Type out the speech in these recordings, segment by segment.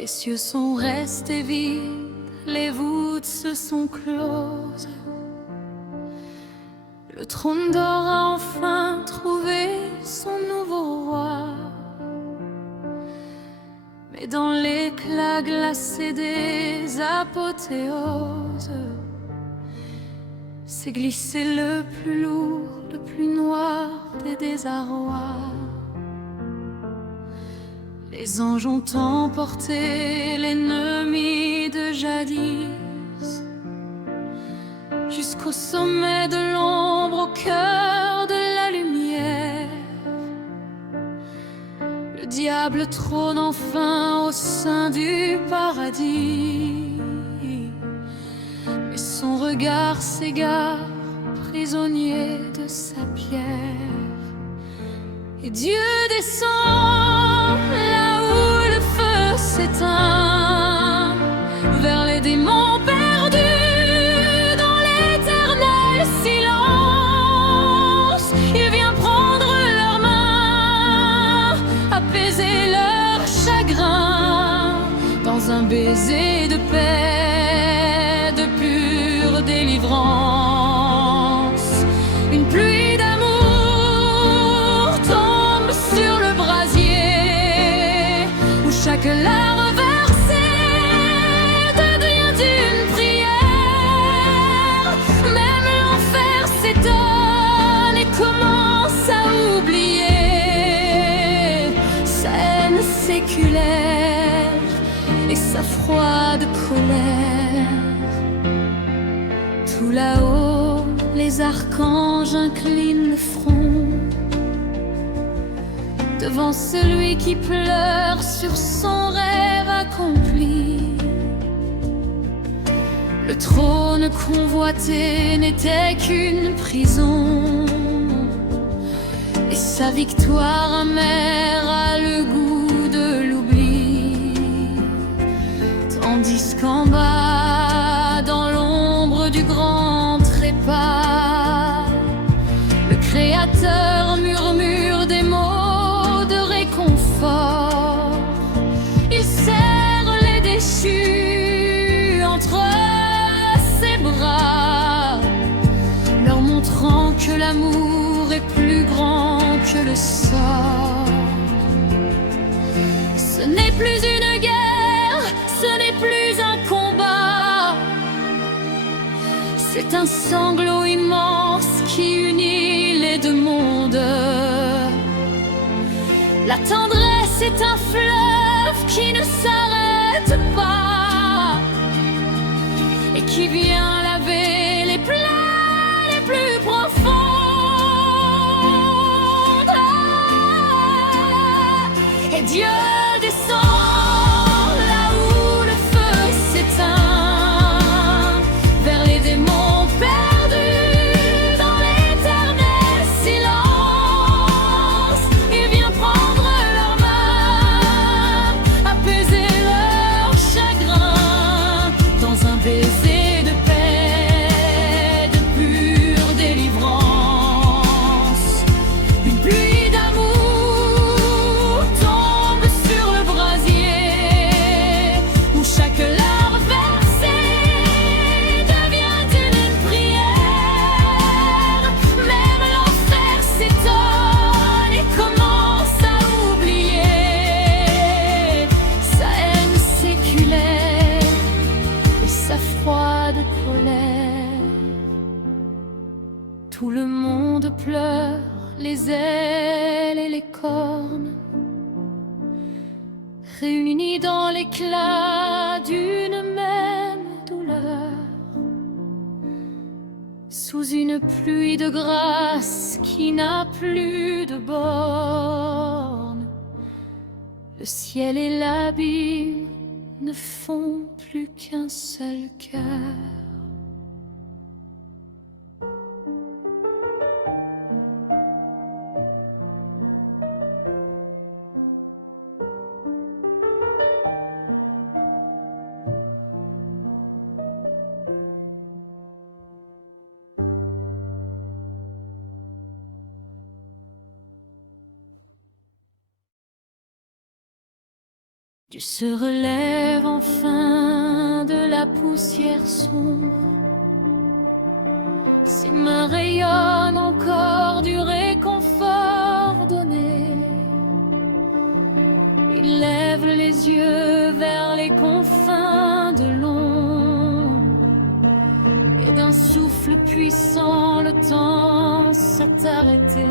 Les cieux sont restés vides, les voûtes se sont closes. Le trône d'or a enfin trouvé son nouveau roi. Mais dans l'éclat glacé des apothéoses, s'est glissé le plus lourd, le plus noir des désarrois. Les anges ont emporté l'ennemi de jadis jusqu'au sommet de l'ombre, au cœur de la lumière. Le diable trône enfin au sein du paradis, mais son regard s'égare, prisonnier de sa pierre. Et Dieu descend là où le feu s'éteint, vers les démons perdus dans l'éternel silence. Il vient prendre leurs mains, apaiser leur chagrin, dans un baiser de paix, de pure délivrance. Une pluie d'amour tombe sur le brasier, où chaque larme versée devient une prière. Même l'enfer s'étonne et commence à oublier sa haine séculaire et sa froide colère. Tout là-haut, les archanges inclinent le front devant celui qui pleure sur son rêve accompli. Le trône convoité n'était qu'une prison, et sa victoire amère a le goût de l'oubli. Tandis qu'en bas, dans l'ombre du grand trépas, le Créateur murmure des mots de réconfort. Il serre les déchus entre ses bras, leur montrant que l'amour est plus grand que le sort. Ce n'est plus une guerre, ce n'est plus un combat, c'est un sanglot immense qui unit les deux mondes. La tendresse est un fleuve qui ne s'arrête pas et qui vient laver les plaies les plus profondes. Et Dieu descend là où le feu s'éteint, vers les démons perdus dans l'éternel silence. Il vient prendre leurs mains, apaiser leur chagrin, dans un baiser de paix, de pure délivrance. Une pluie d'amour tombe sur le brasier, où chaque larme versée devient une prière. Même l'enfer s'étonne et commence à oublier sa haine séculaire et sa froide colère. Tout le monde pleure, les ailes et les cornes, réunis dans l'éclat d'une même douleur, sous une pluie de grâce qui n'a plus de bornes. Le ciel et l'abîme ne font plus qu'un seul cœur. Dieu se relève enfin de la poussière sombre. Ses mains rayonnent encore du réconfort donné. Il lève les yeux vers les confins de l'ombre, et d'un souffle puissant le temps s'est arrêté.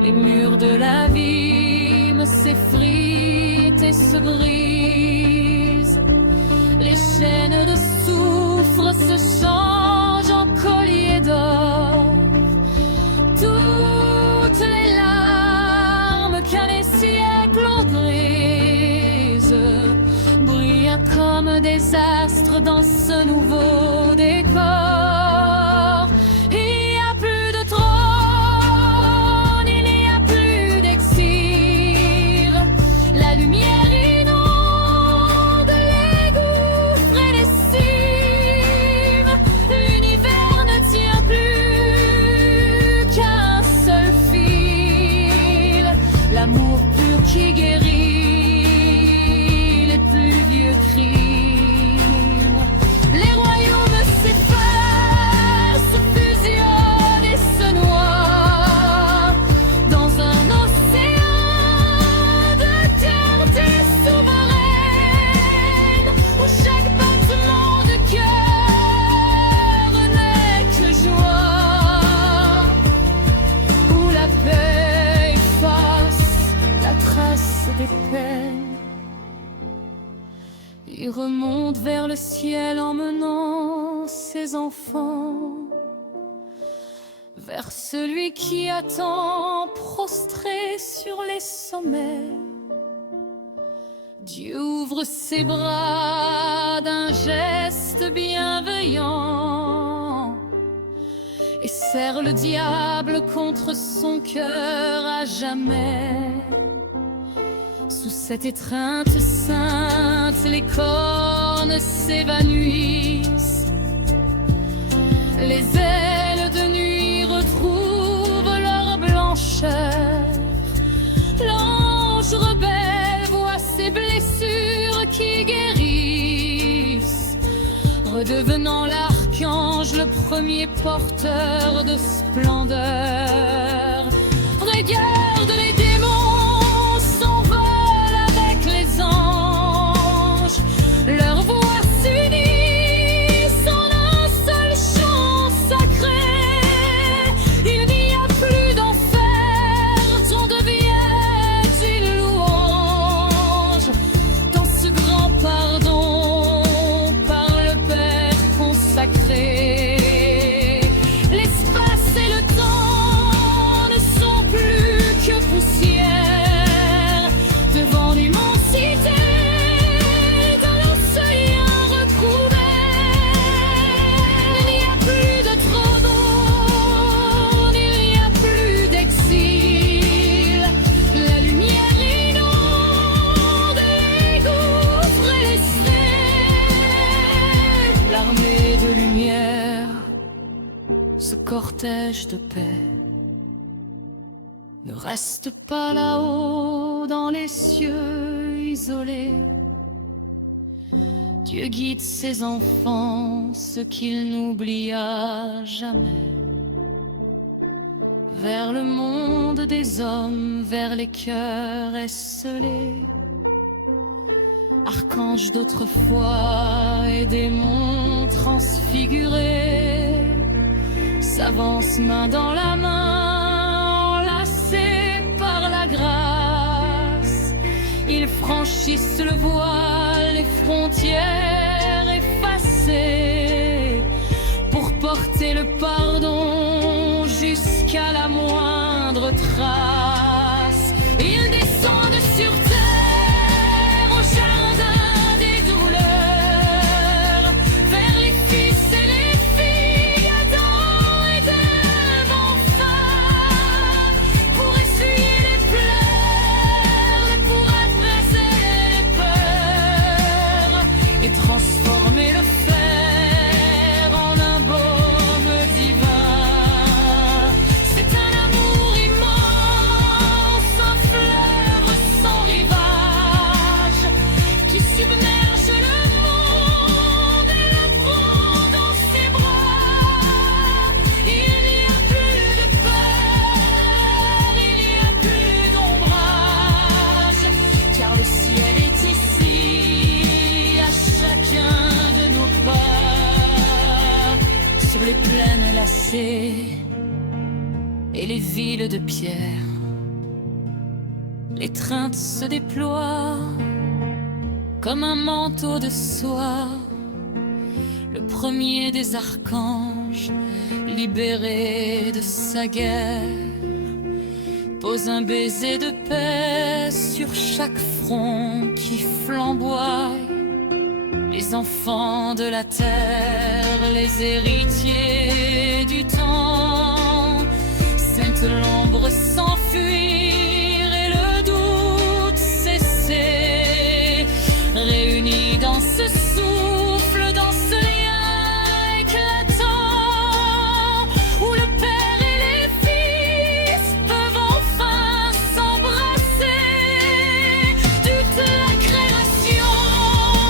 Les murs de l'abîme s'effritent et se brisent. Les chaînes de soufre se changent en colliers d'or. Toutes les larmes qu'un les siècles ont grises brillent comme des astres dans ce nouveau décor. Il n'y a plus de trône, il n'y a plus d'exil. La lumière inonde les gouffres et les cimes. L'univers ne tient plus qu'un seul fil. L'amour pur qui guérit les plus vieux crimes. Les royaumes s'effacent, se fusionnent et se noient dans un océan de clarté souveraine, où chaque battement de cœur n'est que joie, où la paix efface la trace des peines. Il remonte vers le ciel emmenant ses enfants vers celui qui attend prostré sur les sommets. Dieu ouvre ses bras d'un geste bienveillant et serre le diable contre son cœur à jamais. Sous cette étreinte sainte, les cornes s'évanouissent. Les ailes de nuit retrouvent leur blancheur. L'ange rebelle voit ses blessures qui guérissent, redevenant l'archange, le premier porteur de splendeur. Regarde, les démons s'envolent avec les anges. Leurs voix s'unissent en un seul chant sacré. Il n'y a plus d'enfer, ton devient une louange. Dans ce grand pardon par le Père consacré. L'espace et le temps ne sont plus que poussière devant l'immensité de l'océan recouvert. Il n'y a plus de trône, il n'y a plus d'exil. La lumière inonde les gouffres et les cieux. L'armée de lumière, ce cortège de paix, ne reste pas là-haut dans les cieux isolés. Dieu guide ses enfants, ceux qu'il n'oublia jamais, vers le monde des hommes, vers les cœurs esselés. Archanges d'autrefois et démons transfigurés s'avancent main dans la main, enlacés par la grâce. Ils franchissent le voile, les frontières effacées, pour porter le pardon jusqu'à la moindre trace. Ils descendent sur terre au jardin des douleurs, vers les fils et les filles, Adam et Ève enfin, pour essuyer les pleurs, pour apaiser les peurs et transformer le fer en un baume divin. C'est un amour immense glacées et les villes de pierre. L'étreinte se déploie comme un manteau de soie. Le premier des archanges, libéré de sa guerre, pose un baiser de paix sur chaque front qui flamboie. Les enfants de la terre, les héritiers du temps, sentent l'ombre s'enfuir et le doute cesser. Réunis dans ce souffle, dans ce lien éclatant, où le père et les fils peuvent enfin s'embrasser. Toute la création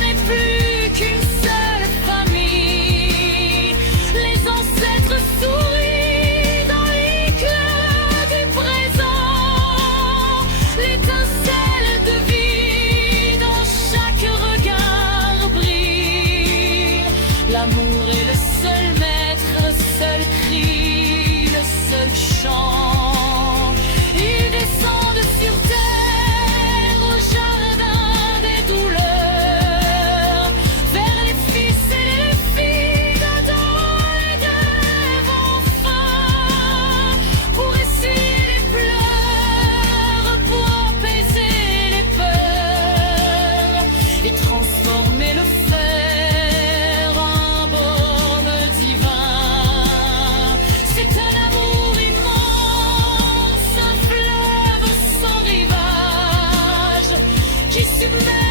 n'est plus qu'une seule famille. Les ancêtres sourient dans l'éclat du présent. L'étincelle de vie dans chaque regard brille. L'amour est le seul maître, le seul cri, le seul chant. Ils descendent sur terre au jardin des douleurs, vers les fils et les filles d'Adam et d'Ève enfin, pour essuyer les pleurs, pour apaiser les peurs et transformer le fer en baume divin. C'est un amour immense, un fleuve sans rivage qui submerge